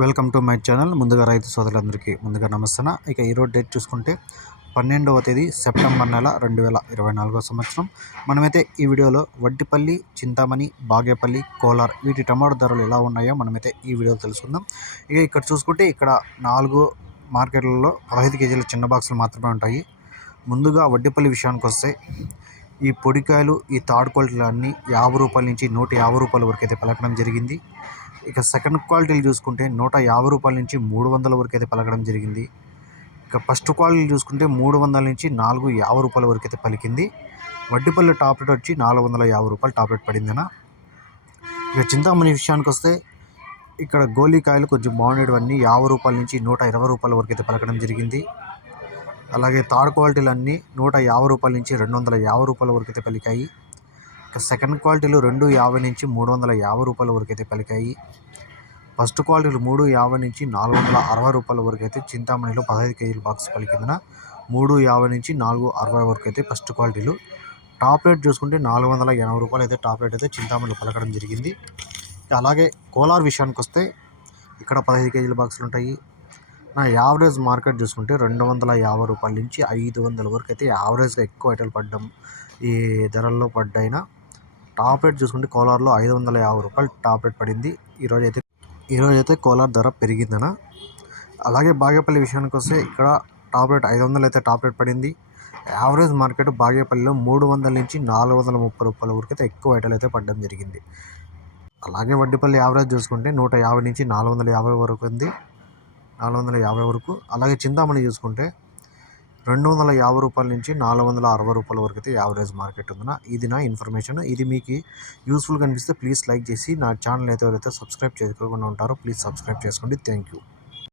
Welcome to my channel. ముందుగా రైతు సోదరులందరికీ ముందుగా నమస్తన ఇక ఈరోజు డేట్ చూసుకుంటే పన్నెండవ తేదీ సెప్టెంబర్ నెల రెండు వేల ఇరవై నాలుగో సంవత్సరం. మనమైతే ఈ వీడియోలో వడ్డిపల్లి చింతామణి బాగేపల్లి కోలార్ వీటి టమాటో ధరలు ఎలా ఉన్నాయో మనమైతే ఈ వీడియోలో తెలుసుకుందాం. ఇక ఇక్కడ చూసుకుంటే ఇక్కడ నాలుగు మార్కెట్లలో పదహైదు కేజీల చిన్న బాక్సులు మాత్రమే ఉంటాయి. ముందుగా వడ్డిపల్లి విషయానికి వస్తే ఈ పొడికాయలు ఈ తాడు క్వాలిటీలు అన్నీ యాభై రూపాయల నుంచి నూట యాభై రూపాయల వరకు అయితే పలకడం జరిగింది. ఇక సెకండ్ క్వాలిటీలు చూసుకుంటే నూట యాభై రూపాయల నుంచి మూడు వందల వరకు అయితే పలకడం జరిగింది. ఇక ఫస్ట్ క్వాలిటీలు చూసుకుంటే మూడు వందల నుంచి నాలుగు యాభై రూపాయల వరకు అయితే పలికింది. వడ్డిపల్లి టాప్ వచ్చి నాలుగు వందల యాభై రూపాయలు టాప్ పడిందనా ఇక చింతామణి విషయానికి వస్తే ఇక్కడ గోళీకాయలు కొంచెం బాగుండేటివన్నీ యాభై రూపాయల నుంచి నూట ఇరవై రూపాయల వరకు అయితే పలకడం జరిగింది. అలాగే థర్డ్ క్వాలిటీలన్నీ నూట యాభై రూపాయల నుంచి రెండు వందల యాభై రూపాయల వరకు అయితే పలికాయి. సెకండ్ క్వాలిటీలు రెండు యాభై నుంచి మూడు వందల యాభై రూపాయల వరకు అయితే పలికాయి. ఫస్ట్ క్వాలిటీలు మూడు యాభై నుంచి నాలుగు వందల అరవై రూపాయల వరకు అయితే చింతామణిలో పదహైదు కేజీల బాక్స్ పలికిందిన మూడు యాభై నుంచి నాలుగు అరవై వరకు అయితే ఫస్ట్ క్వాలిటీలు. టాప్ రేట్ చూసుకుంటే నాలుగు వందల ఎనభై రూపాయలు అయితే టాప్ రేట్ అయితే చింతామణిలో పలకడం జరిగింది. అలాగే కోలార్ విషయానికి వస్తే ఇక్కడ పదహైదు కేజీల బాక్సులు ఉంటాయి. నా యావరేజ్ మార్కెట్ చూసుకుంటే రెండు వందల యాభై రూపాయల నుంచి ఐదు వందల వరకు అయితే యావరేజ్గా ఎక్కువ ఐటలు పడ్డం ఈ ధరల్లో పడ్డాయినా టాప్ రేట్ చూసుకుంటే కోలార్లో ఐదు వందల యాభై రూపాయలు టాప్ రేట్ పడింది. ఈరోజు అయితే ఈరోజు అయితే కోలార్ ధర పెరిగిందన అలాగే బాగేపల్లి విషయానికి వస్తే ఇక్కడ టాప్ రేట్ ఐదు వందలు అయితే టాప్ రేట్ పడింది. యావరేజ్ మార్కెట్ బాగేపల్లిలో మూడు వందల నుంచి నాలుగు వందల ముప్పై రూపాయల వరకు అయితే ఎక్కువ ఐటలు అయితే పడడం జరిగింది. అలాగే వడ్డీపల్లి యావరేజ్ చూసుకుంటే నూట యాభై నుంచి నాలుగు వందల యాభై వరకు ఉంది. నాలుగు వందల యాభై వరకు. అలాగే చింతామణి చూసుకుంటే రెండు వందల యాభై రూపాయల నుంచి నాలుగు వందల అరవై రూపాయల వరకు అయితే యావరేజ్ మార్కెట్ ఉందన్న. ఇది నా ఇన్ఫర్మేషన్ ఇది మీకు యూస్ఫుల్గా అనిపిస్తే ప్లీజ్ లైక్ చేసి నా ఛానల్ అయితే ఎవరైతే సబ్స్క్రైబ్ చేసుకోకుండా ఉంటారో ప్లీజ్ సబ్స్క్రైబ్ చేసుకోండి. Thank you